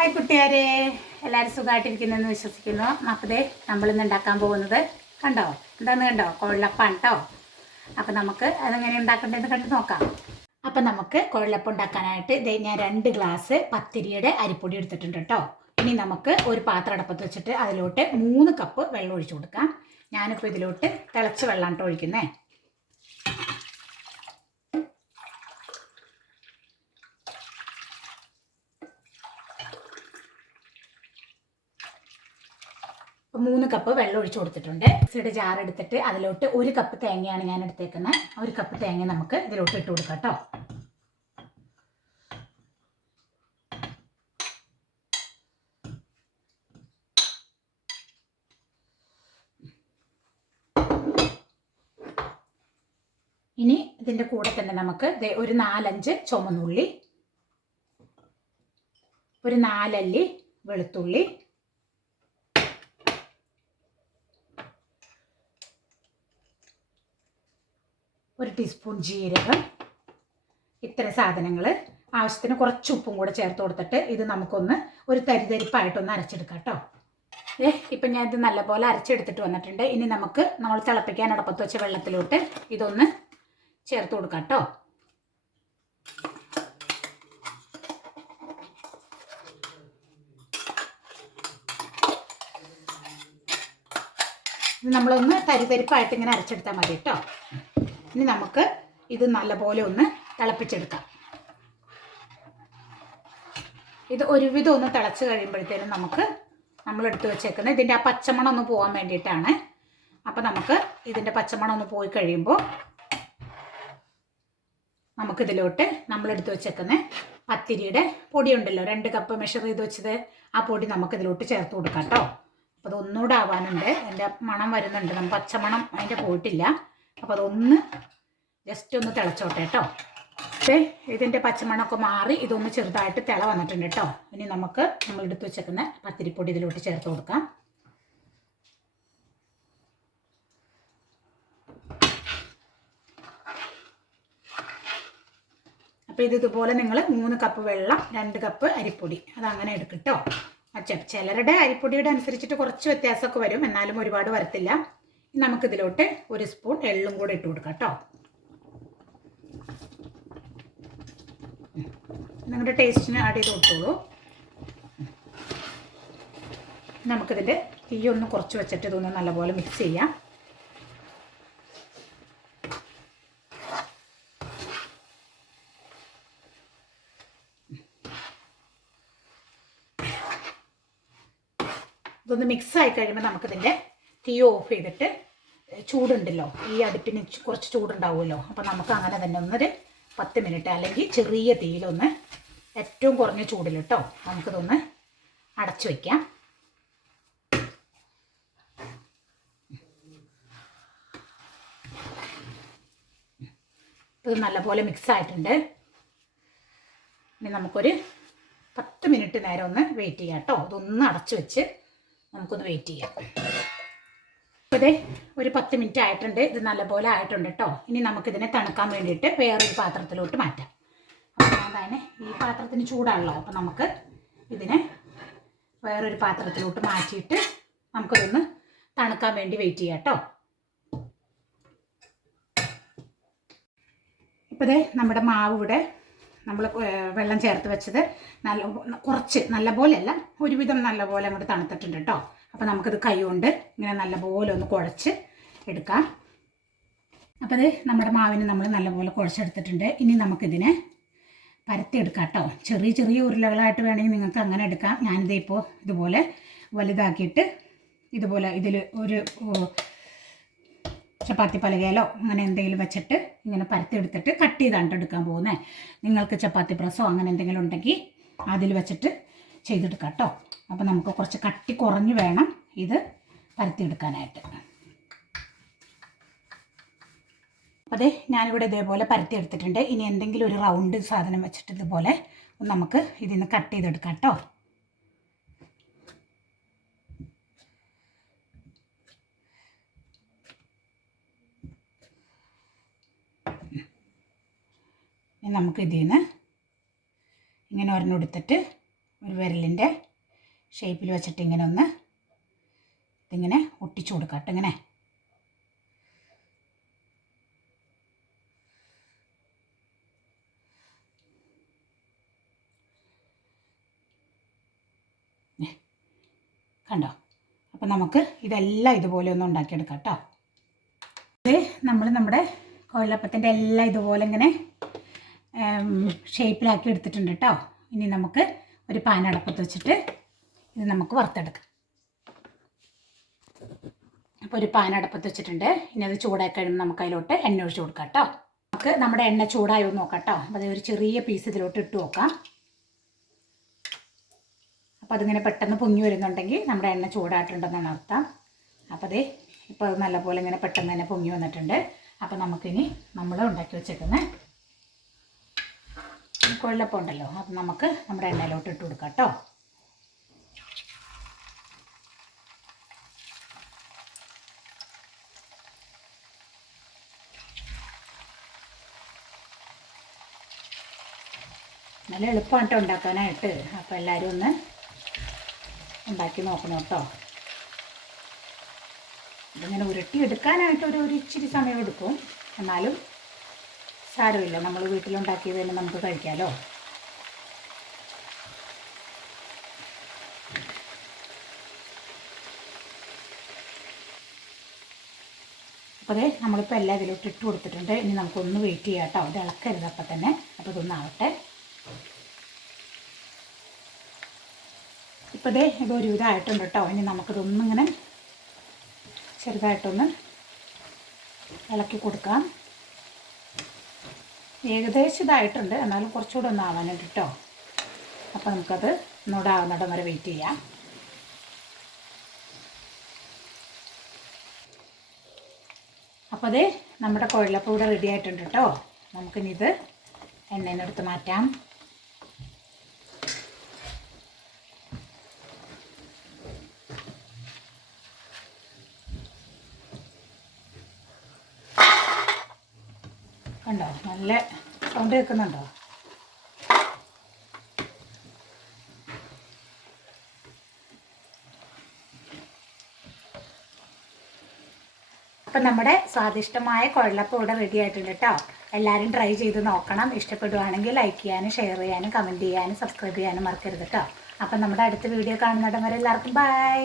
Hi കുട്ടിയാരെ. എല്ലാവരും സുഖമായിട്ടിരിക്കുന്നെന്ന് വിശ്വസിക്കുന്നു. അപ്പതേ നമ്മളിന്ന് ഉണ്ടാക്കാൻ പോകുന്നത് കണ്ടോ? എന്താന്ന് കണ്ടോ? കൊഴലപ്പാണ് കേട്ടോ അപ്പം നമുക്ക് അതെങ്ങനെ ഉണ്ടാക്കേണ്ടതെന്ന് കണ്ട് നോക്കാം. അപ്പം നമുക്ക് കുഴലപ്പം ഉണ്ടാക്കാനായിട്ട് ഇതേ ഞാൻ രണ്ട് ഗ്ലാസ് പത്തിരിയുടെ അരിപ്പൊടി എടുത്തിട്ടുണ്ട് കേട്ടോ. ഇനി നമുക്ക് ഒരു പാത്രം അടപ്പത്ത് വെച്ചിട്ട് അതിലോട്ട് മൂന്ന് കപ്പ് വെള്ളം ഒഴിച്ചു കൊടുക്കാം. ഞാനിപ്പോൾ ഇതിലോട്ട് തിളച്ച് വെള്ളം കേട്ടോ ഒഴിക്കുന്നേ. മൂന്ന് കപ്പ് വെള്ളം ഒഴിച്ചു കൊടുത്തിട്ടുണ്ട്. മിക്സിയുടെ ജാർ എടുത്തിട്ട് അതിലോട്ട് ഒരു കപ്പ് തേങ്ങയാണ് ഞാൻ എടുത്തേക്കുന്നത് ഒരു കപ്പ് തേങ്ങ നമുക്ക് ഇതിലോട്ട് ഇട്ട് കൊടുക്കാം കേട്ടോ. ഇനി ഇതിന്റെ കൂടെ തന്നെ നമുക്ക് ഒരു നാലഞ്ച് ചുമന്നുള്ളി ഒരു നാലല്ലി വെളുത്തുള്ളി ടീസ്പൂൺ ജീരകം. ഇത്തരം സാധനങ്ങൾ ആവശ്യത്തിന് കുറച്ച് ഉപ്പും കൂടെ ചേർത്ത് കൊടുത്തിട്ട് ഇത് നമുക്കൊന്ന് ഒരു തരിതരിപ്പായിട്ടൊന്ന് അരച്ചെടുക്കാം കേട്ടോ. ഏ ഇപ്പം ഞാൻ ഇത് നല്ലപോലെ അരച്ചെടുത്തിട്ട് വന്നിട്ടുണ്ട്. ഇനി നമുക്ക് നമ്മൾ തിളപ്പിക്കാൻ അടപ്പത്ത് വെച്ച വെള്ളത്തിലോട്ട് ഇതൊന്ന് ചേർത്ത് കൊടുക്കാം കേട്ടോ. ഇത് നമ്മളൊന്ന് തരിതരിപ്പായിട്ട് ഇങ്ങനെ അരച്ചെടുത്താൽ മതി കേട്ടോ. ഇനി നമുക്ക് ഇത് നല്ലപോലെ ഒന്ന് തിളപ്പിച്ചെടുക്കാം. ഇത് ഒരുവിധം ഒന്ന് തിളച്ച് കഴിയുമ്പോഴത്തേനും നമുക്ക് നമ്മൾ എടുത്തു വെച്ചേക്കുന്നത് ഇതിന്റെ ആ പച്ചമണം ഒന്ന് പോകാൻ വേണ്ടിയിട്ടാണ്. അപ്പോൾ നമുക്ക് ഇതിന്റെ പച്ചമണം ഒന്ന് പോയി കഴിയുമ്പോൾ നമുക്കിതിലോട്ട് നമ്മൾ എടുത്തു വെച്ചേക്കുന്ന പത്തിരിയുടെ പൊടി ഉണ്ടല്ലോ രണ്ട് കപ്പ് മെഷർ ചെയ്ത് വെച്ചത്. ആ പൊടി നമുക്കിതിലോട്ട് ചേർത്ത് കൊടുക്കാം കേട്ടോ. അപ്പോൾ അതൊന്നുകൂടെ ആവാനുണ്ട്. അതിന്റെ മണം വരുന്നുണ്ട്. പച്ചമണം അതിന്റെ പോയിട്ടില്ല. അപ്പോൾ അതൊന്ന് ജസ്റ്റ് ഒന്ന് തിളച്ചോട്ടെ കേട്ടോ പക്ഷേ ഇതിന്റെ പച്ചമണമൊക്കെ മാറി ഇതൊന്ന് ചെറുതായിട്ട് തിള വന്നിട്ടുണ്ട് കേട്ടോ ഇനി നമുക്ക് നമ്മൾ എടുത്ത് വെച്ചേക്കുന്ന പത്തിരിപ്പൊടി ഇതിലോട്ട് ചേർത്ത് കൊടുക്കാം. അപ്പോൾ ഇത് ഇതുപോലെ നിങ്ങൾ മൂന്ന് കപ്പ് വെള്ളം രണ്ട് കപ്പ് അരിപ്പൊടി. അതങ്ങനെ എടുക്കട്ടോ ചിലരുടെ അരിപ്പൊടിയുടെ അനുസരിച്ചിട്ട് കുറച്ച് വ്യത്യാസമൊക്കെ വരും. എന്നാലും ഒരുപാട് വരത്തില്ല. നമുക്കിതിലോട്ട് ഒരു സ്പൂൺ എള്ളും കൂടെ ഇട്ട് കൊടുക്കാം കേട്ടോ. നിങ്ങളുടെ ടേസ്റ്റിന് ആഡ് ചെയ്ത് കൊടുത്തോളൂ. നമുക്കിതിന്റെ തീ ഒന്ന് കുറച്ച് വെച്ചിട്ട് ഇതൊന്ന് നല്ലപോലെ മിക്സ് ചെയ്യാം. ഇതൊന്ന് മിക്സ് ആയി കഴിയുമ്പോൾ നമുക്കിതിന്റെ തീ ഓഫ് ചെയ്തിട്ട് ചൂടുണ്ടല്ലോ. ഈ അടുപ്പിന് കുറച്ച് ചൂടുണ്ടാവുമല്ലോ. അപ്പോൾ നമുക്ക് അങ്ങനെ തന്നെ ഒന്നൊരു പത്ത് മിനിറ്റ് അല്ലെങ്കിൽ ചെറിയ തീയിലൊന്ന് ഏറ്റവും കുറഞ്ഞ ചൂടിൽ കേട്ടോ നമുക്കിതൊന്ന് അടച്ചു വയ്ക്കാം ഇത് നല്ലപോലെ മിക്സ് ആയിട്ടുണ്ട്. ഇനി നമുക്കൊരു പത്ത് മിനിറ്റ് നേരം ഒന്ന് വെയിറ്റ് ചെയ്യാം കേട്ടോ ഇതൊന്ന് അടച്ചു വെച്ച് നമുക്കൊന്ന് വെയിറ്റ് ചെയ്യാം. ഇതേ ഒരു പത്ത് മിനിറ്റ് ആയിട്ടുണ്ട്. ഇത് നല്ലപോലെ ആയിട്ടുണ്ട് കേട്ടോ ഇനി നമുക്കിതിനെ തണുക്കാൻ വേണ്ടിയിട്ട് വേറൊരു പാത്രത്തിലോട്ട് മാറ്റാം. അപ്പോൾ അതാണ് ഈ പാത്രത്തിന് ചൂടാണല്ലോ അപ്പോൾ നമുക്ക് ഇതിനെ വേറൊരു പാത്രത്തിലോട്ട് മാറ്റിയിട്ട് നമുക്കിതൊന്ന് തണുക്കാൻ വേണ്ടി വെയിറ്റ് ചെയ്യാം കേട്ടോ ഇപ്പോൾ നമ്മുടെ മാവ് ഇവിടെ നമ്മൾ വെള്ളം ചേർത്ത് വെച്ചത് നല്ല കുറച്ച് നല്ല പോലെയല്ല ഒരുവിധം നല്ല പോലെ അങ്ങോട്ട് തണുത്തിട്ടുണ്ട് കേട്ടോ അപ്പോൾ നമുക്കിത് കൈകൊണ്ട് ഇങ്ങനെ നല്ലപോലെ ഒന്ന് കുഴച്ച് എടുക്കാം. അപ്പോൾ ഇത് നമ്മുടെ മാവിന് നമ്മൾ നല്ലപോലെ കുഴച്ചെടുത്തിട്ടുണ്ട്. ഇനി നമുക്കിതിനെ പരത്തിയെടുക്കാം കേട്ടോ. ചെറിയ ചെറിയ ഉരുളകളായിട്ട് വേണമെങ്കിൽ നിങ്ങൾക്ക് അങ്ങനെ എടുക്കാം. ഞാനിത് ഇപ്പോൾ ഇതുപോലെ വലുതാക്കിയിട്ട് ഇതുപോലെ ഇതിൽ ഒരു ചപ്പാത്തി പലകയിലോ അങ്ങനെ എന്തെങ്കിലും വെച്ചിട്ട് ഇങ്ങനെ പരത്തിയെടുത്തിട്ട് കട്ട് ചെയ്താണ്ട് എടുക്കാൻ പോകുന്നത്. നിങ്ങൾക്ക് ചപ്പാത്തി പ്രസ്സോ അങ്ങനെ എന്തെങ്കിലും ഉണ്ടെങ്കിൽ അതിൽ വെച്ചിട്ട് ചെയ്തെടുക്കാം കേട്ടോ. അപ്പോൾ നമുക്ക് കുറച്ച് കട്ടി കുറഞ്ഞ് വേണം ഇത് പരത്തിയെടുക്കാനായിട്ട്. അതെ ഞാനിവിടെ ഇതേപോലെ പരത്തി എടുത്തിട്ടുണ്ട് ഇനി എന്തെങ്കിലും ഒരു റൗണ്ട് സാധനം വെച്ചിട്ട് ഇതുപോലെ നമുക്ക് ഇതിൽ നിന്ന് കട്ട് ചെയ്തെടുക്കാം കേട്ടോ. നമുക്ക് ഇതിൽ നിന്ന് ഇങ്ങനെ ഒരെണ്ണം എടുത്തിട്ട് ഒരു വിരലിന്റെ ഷേപ്പിൽ വെച്ചിട്ട് ഇങ്ങനെ ഒന്ന് ഇതിങ്ങനെ ഒട്ടിച്ചു കൊടുക്കാം കേട്ടോ ഇങ്ങനെ. കണ്ടോ? അപ്പം നമുക്ക് ഇതെല്ലാം ഇതുപോലെ ഒന്ന് ഉണ്ടാക്കിയെടുക്കാം കേട്ടോ. ഇത് നമ്മൾ നമ്മുടെ കോഴിലപ്പത്തിന്റെ എല്ലാം ഇതുപോലെ ഇങ്ങനെ ഷേപ്പിലാക്കി എടുത്തിട്ടുണ്ട് കേട്ടോ. ഇനി നമുക്ക് ഒരു പാൻ അടപ്പത്ത് വെച്ചിട്ട് ഇത് നമുക്ക് വറുത്തെടുക്കാം. അപ്പോൾ ഒരു പാൻ അടപ്പത്ത് വെച്ചിട്ടുണ്ട്. ഇനി അത് ചൂടായി കഴിയുമ്പോൾ നമുക്ക് അതിലോട്ട് എണ്ണ ഒഴിച്ച് കൊടുക്കാം കേട്ടോ. നമുക്ക് നമ്മുടെ എണ്ണ ചൂടായി നോക്കാം കേട്ടോ. അപ്പോൾ അത് ഒരു ചെറിയ പീസ് ഇതിലോട്ട് ഇട്ട് നോക്കാം. അപ്പോൾ അതിങ്ങനെ പെട്ടെന്ന് പൊങ്ങി വരുന്നുണ്ടെങ്കിൽ നമ്മുടെ എണ്ണ ചൂടായിട്ടുണ്ടെന്നാണ് അർത്ഥം. അപ്പോൾ അതേ ഇപ്പോൾ അത് നല്ലപോലെ ഇങ്ങനെ പെട്ടെന്ന് തന്നെ പൊങ്ങി വന്നിട്ടുണ്ട്. അപ്പോൾ നമുക്കിനി നമ്മൾ ഉണ്ടാക്കി വെച്ചേക്കുന്ന കൊള്ളപ്പം ഉണ്ടല്ലോ. അത് നമുക്ക് നമ്മുടെ എണ്ണയിലോട്ട് ഇട്ട് കൊടുക്കാം കേട്ടോ നല്ല എളുപ്പമാണ് കേട്ടോ ഉണ്ടാക്കാനായിട്ട്. അപ്പോൾ എല്ലാവരും ഒന്ന് ഉണ്ടാക്കി നോക്കണം കേട്ടോ ഇതിങ്ങനെ ഉരുട്ടിയെടുക്കാനായിട്ട് ഒരു ഒരു ഇച്ചിരി സമയം എടുക്കും. എന്നാലും സാരമില്ല. നമ്മൾ വീട്ടിലുണ്ടാക്കിയത് തന്നെ നമുക്ക് കഴിക്കാമല്ലോ അപ്പോൾ അതെ നമ്മളിപ്പോൾ എല്ലാം ഇതിലോട്ട് ഇട്ട് കൊടുത്തിട്ടുണ്ട്. ഇനി നമുക്കൊന്ന് വെയിറ്റ് ചെയ്യാം കേട്ടോ. ഇളക്കരുത് അപ്പം തന്നെ. അപ്പോൾ ഇതൊന്നാവട്ടെ ഇപ്പോൾ ഇതേ ഇത് ഒരു ഇതായിട്ടുണ്ട് കേട്ടോ. ഇനി നമുക്കിതൊന്നിങ്ങനെ ചെറുതായിട്ടൊന്ന് ഇളക്കി കൊടുക്കാം. ഏകദേശം ഇതായിട്ടുണ്ട് എന്നാലും കുറച്ചുകൂടെ ഒന്ന് ആവാനുണ്ട് കേട്ടോ അപ്പോൾ നമുക്കത് ഒന്നുകൂടെ ആവുന്നിടം വരെ വെയിറ്റ് ചെയ്യാം. അപ്പോൾ അത് നമ്മുടെ കുഴലപ്പം ഇവിടെ റെഡി ആയിട്ടുണ്ട് കേട്ടോ നമുക്കിനിത് നിന്ന് മാറ്റാം. കണ്ടോ? നല്ല സൗണ്ട് കേൾക്കുന്നുണ്ടോ? അപ്പം നമ്മുടെ സ്വാദിഷ്ടമായ കുഴലപ്പം ഇവിടെ റെഡി ആയിട്ടുണ്ട് കേട്ടോ എല്ലാവരും ട്രൈ ചെയ്ത് നോക്കണം. ഇഷ്ടപ്പെടുവാണെങ്കിൽ ലൈക്ക് ചെയ്യാനും ഷെയർ ചെയ്യാനും കമന്റ് ചെയ്യാനും സബ്സ്ക്രൈബ് ചെയ്യാനും മറക്കരുത് കേട്ടോ അപ്പം നമ്മുടെ അടുത്ത വീഡിയോ കാണുന്നിടം വരെ എല്ലാവർക്കും ബൈ